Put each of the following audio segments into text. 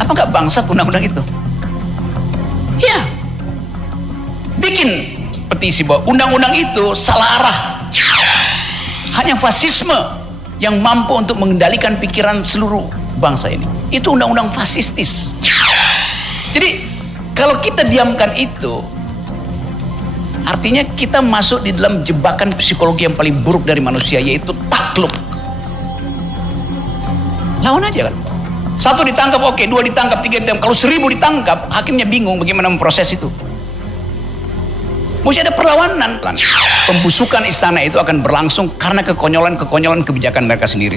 Apa nggak bangsat undang-undang itu? Ya, bikin petisi bahwa undang-undang itu salah arah. Hanya fasisme yang mampu untuk mengendalikan pikiran seluruh bangsa ini. Itu undang-undang fasistis. Jadi kalau kita diamkan itu, artinya kita masuk di dalam jebakan psikologi yang paling buruk dari manusia, yaitu takluk. Lawan aja kan. 1 ditangkap oke, 2 ditangkap, 3 ditangkap. Kalau 1000 ditangkap, hakimnya bingung bagaimana memproses itu. Mesti ada perlawanan kan. Pembusukan istana itu akan berlangsung karena kekonyolan kebijakan mereka sendiri.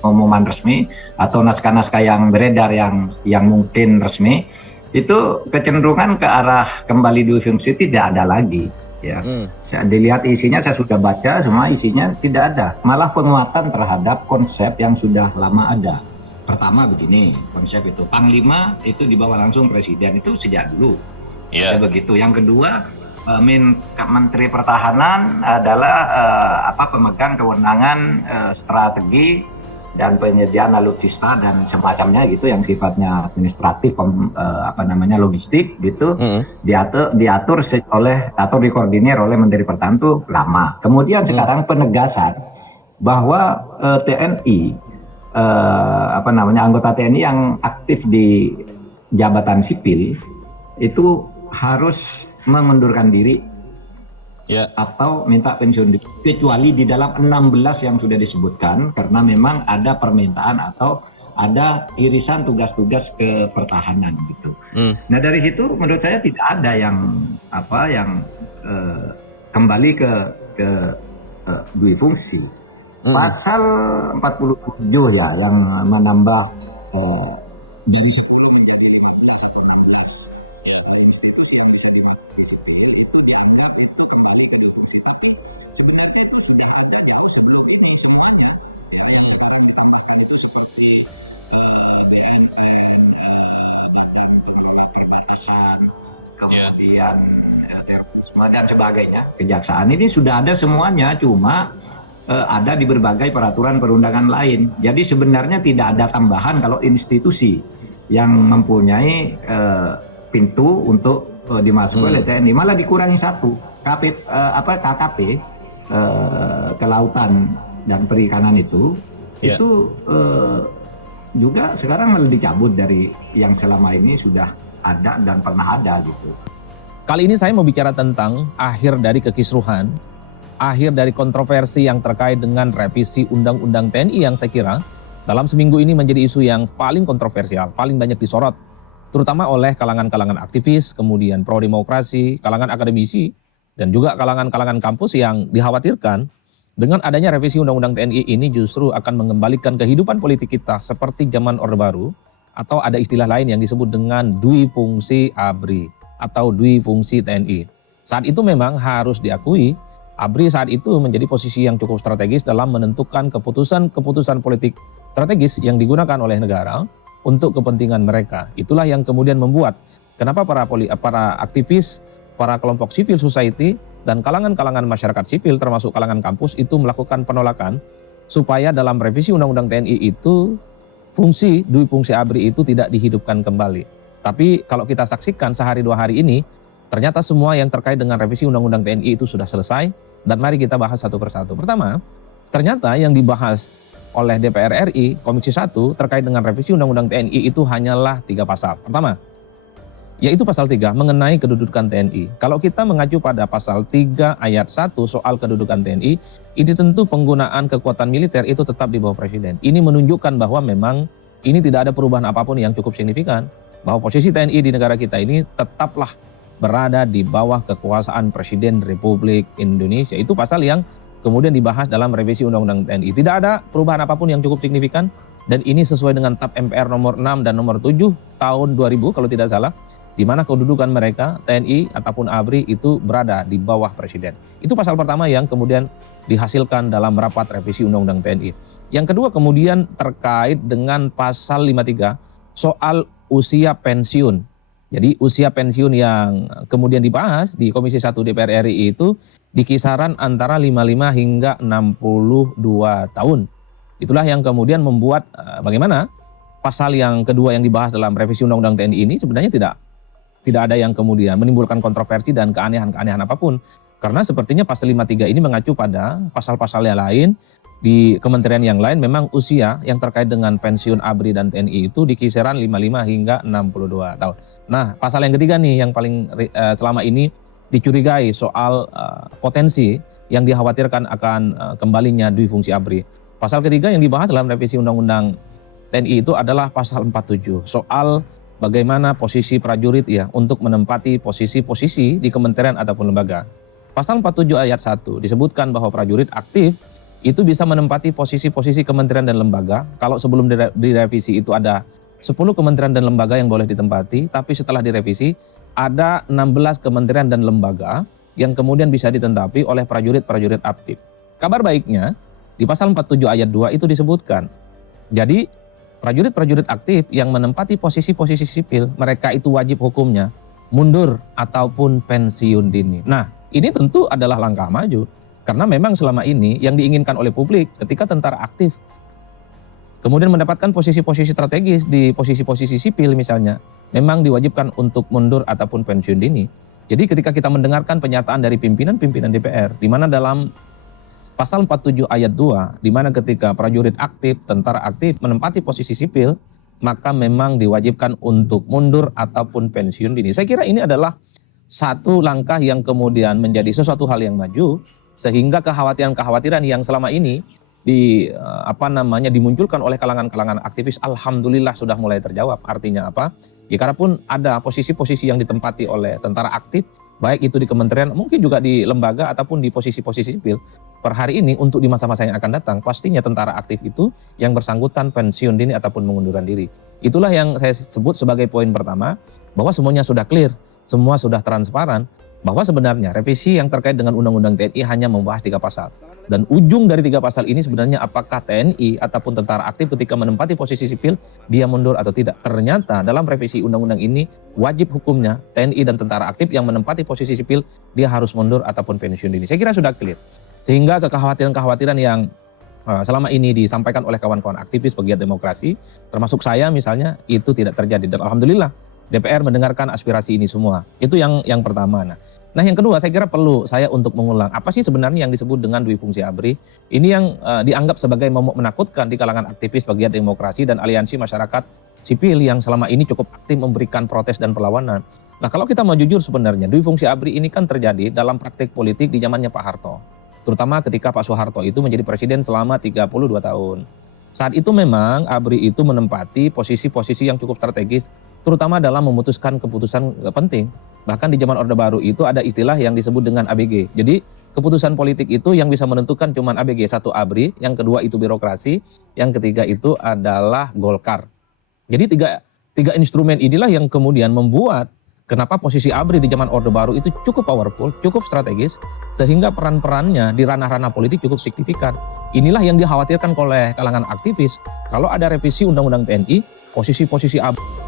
Pengumuman resmi atau naskah-naskah yang beredar yang mungkin resmi itu kecenderungan ke arah kembali dui fungsi tidak ada lagi ya. Saya dilihat isinya, saya sudah baca semua isinya tidak ada, malah penguatan terhadap konsep yang sudah lama ada. Pertama begini, konsep itu panglima itu dibawa langsung presiden, itu sejak dulu ya begitu. Yang kedua, Menteri Pertahanan adalah pemegang kewenangan strategi dan penyediaan alutsista dan semacamnya gitu, yang sifatnya administratif, logistik gitu, diatur oleh atau dikoordinir oleh Menteri Pertahanan itu lama. Kemudian sekarang penegasan bahwa TNI anggota TNI yang aktif di jabatan sipil itu harus mengundurkan diri atau minta pensiun, kecuali di dalam 16 yang sudah disebutkan, karena memang ada permintaan atau ada irisan tugas-tugas ke pertahanan gitu. Nah dari situ menurut saya tidak ada yang kembali ke dui fungsi. Pasal 47 ya yang menambah dari kemudian terorisme dan sebagainya. Kejaksaan ini sudah ada semuanya, cuma ada di berbagai peraturan perundangan lain. Jadi sebenarnya tidak ada tambahan kalau institusi yang mempunyai pintu untuk dimasukkan oleh TNI, malah dikurangi satu. KKP kelautan dan perikanan itu juga sekarang malah dicabut dari yang selama ini sudah ada dan pernah ada gitu. Kali ini saya mau bicara tentang akhir dari kekisruhan, akhir dari kontroversi yang terkait dengan revisi Undang-Undang TNI yang saya kira dalam seminggu ini menjadi isu yang paling kontroversial, paling banyak disorot, terutama oleh kalangan-kalangan aktivis, kemudian pro-demokrasi, kalangan akademisi, dan juga kalangan-kalangan kampus yang dikhawatirkan dengan adanya revisi Undang-Undang TNI ini justru akan mengembalikan kehidupan politik kita seperti zaman Orde Baru, atau ada istilah lain yang disebut dengan dui fungsi ABRI atau dui fungsi TNI. Saat itu memang harus diakui, ABRI saat itu menjadi posisi yang cukup strategis dalam menentukan keputusan politik strategis yang digunakan oleh negara untuk kepentingan mereka. Itulah yang kemudian membuat kenapa para aktivis, para kelompok civil society, dan kalangan-kalangan masyarakat sipil termasuk kalangan kampus itu melakukan penolakan supaya dalam revisi Undang-Undang TNI itu dui fungsi ABRI itu tidak dihidupkan kembali. Tapi kalau kita saksikan sehari 2 hari ini, ternyata semua yang terkait dengan revisi Undang-Undang TNI itu sudah selesai, dan mari kita bahas satu persatu. Pertama, ternyata yang dibahas oleh DPR RI Komisi 1 terkait dengan revisi Undang-Undang TNI itu hanyalah 3 pasal. Pertama, yaitu pasal 3 mengenai kedudukan TNI. Kalau kita mengacu pada pasal 3 ayat 1 soal kedudukan TNI, ini tentu penggunaan kekuatan militer itu tetap di bawah presiden. Ini menunjukkan bahwa memang ini tidak ada perubahan apapun yang cukup signifikan, bahwa posisi TNI di negara kita ini tetaplah berada di bawah kekuasaan Presiden Republik Indonesia. Itu pasal yang kemudian dibahas dalam revisi Undang-Undang TNI. Tidak ada perubahan apapun yang cukup signifikan, dan ini sesuai dengan TAP MPR nomor 6 dan nomor 7 tahun 2000 kalau tidak salah, di mana kedudukan mereka, TNI ataupun ABRI itu berada di bawah presiden. Itu pasal pertama yang kemudian dihasilkan dalam rapat revisi Undang-Undang TNI. Yang kedua kemudian terkait dengan pasal 53 soal usia pensiun. Jadi usia pensiun yang kemudian dibahas di Komisi 1 DPR RI itu di kisaran antara 55 hingga 62 tahun. Itulah yang kemudian membuat bagaimana pasal yang kedua yang dibahas dalam revisi Undang-Undang TNI ini sebenarnya tidak ada yang kemudian menimbulkan kontroversi dan keanehan-keanehan apapun. Karena sepertinya pasal 53 ini mengacu pada pasal-pasal yang lain di kementerian yang lain, memang usia yang terkait dengan pensiun ABRI dan TNI itu di kisaran 55 hingga 62 tahun. Nah, pasal yang ketiga nih yang paling selama ini dicurigai soal potensi yang dikhawatirkan akan kembalinya dui fungsi ABRI. Pasal ketiga yang dibahas dalam revisi Undang-Undang TNI itu adalah pasal 47 soal bagaimana posisi prajurit ya untuk menempati posisi-posisi di kementerian ataupun lembaga. Pasal 47 ayat 1 disebutkan bahwa prajurit aktif itu bisa menempati posisi-posisi kementerian dan lembaga. Kalau sebelum direvisi itu ada 10 kementerian dan lembaga yang boleh ditempati, tapi setelah direvisi ada 16 kementerian dan lembaga yang kemudian bisa ditempati oleh prajurit-prajurit aktif. Kabar baiknya di pasal 47 ayat 2 itu disebutkan. Jadi prajurit-prajurit aktif yang menempati posisi-posisi sipil, mereka itu wajib hukumnya mundur ataupun pensiun dini. Nah, ini tentu adalah langkah maju. Karena memang selama ini yang diinginkan oleh publik ketika tentara aktif kemudian mendapatkan posisi-posisi strategis di posisi-posisi sipil misalnya, memang diwajibkan untuk mundur ataupun pensiun dini. Jadi ketika kita mendengarkan pernyataan dari pimpinan-pimpinan DPR, di mana dalam pasal 47 ayat 2, di mana ketika prajurit aktif, tentara aktif menempati posisi sipil, maka memang diwajibkan untuk mundur ataupun pensiun dini. Saya kira ini adalah satu langkah yang kemudian menjadi sesuatu hal yang maju, sehingga kekhawatiran-kekhawatiran yang selama ini dimunculkan oleh kalangan-kalangan aktivis, alhamdulillah sudah mulai terjawab. Artinya apa? Jikapun ada posisi-posisi yang ditempati oleh tentara aktif, baik itu di kementerian, mungkin juga di lembaga ataupun di posisi-posisi sipil, per hari ini untuk di masa-masa yang akan datang, pastinya tentara aktif itu yang bersangkutan pensiun dini ataupun pengunduran diri. Itulah yang saya sebut sebagai poin pertama, bahwa semuanya sudah clear, semua sudah transparan, bahwa sebenarnya revisi yang terkait dengan Undang-Undang TNI hanya membahas 3 pasal. Dan ujung dari 3 pasal ini sebenarnya apakah TNI ataupun tentara aktif ketika menempati posisi sipil, dia mundur atau tidak. Ternyata dalam revisi Undang-Undang ini wajib hukumnya TNI dan tentara aktif yang menempati posisi sipil, dia harus mundur ataupun pensiun dini. Saya kira sudah clear. Sehingga kekhawatiran-kekhawatiran yang selama ini disampaikan oleh kawan-kawan aktivis pegiat demokrasi, termasuk saya misalnya, itu tidak terjadi. Dan alhamdulillah DPR mendengarkan aspirasi ini semua. Itu yang pertama. Nah, yang kedua saya kira perlu saya untuk mengulang. Apa sih sebenarnya yang disebut dengan dui fungsi ABRI? Ini yang dianggap sebagai momok menakutkan di kalangan aktivis pegiat demokrasi dan aliansi masyarakat sipil yang selama ini cukup aktif memberikan protes dan perlawanan. Nah, kalau kita mau jujur sebenarnya, dui fungsi ABRI ini kan terjadi dalam praktik politik di zamannya Pak Harto. Terutama ketika Pak Soeharto itu menjadi presiden selama 32 tahun. Saat itu memang ABRI itu menempati posisi-posisi yang cukup strategis, terutama dalam memutuskan keputusan penting. Bahkan di zaman Orde Baru itu ada istilah yang disebut dengan ABG. Jadi keputusan politik itu yang bisa menentukan cuman ABG. Satu ABRI, yang kedua itu birokrasi, yang ketiga itu adalah Golkar. Jadi tiga instrumen inilah yang kemudian membuat kenapa posisi ABRI di zaman Orde Baru itu cukup powerful, cukup strategis, sehingga peran-perannya di ranah-ranah politik cukup signifikan. Inilah yang dikhawatirkan oleh kalangan aktivis. Kalau ada revisi Undang-Undang TNI, posisi-posisi ABRI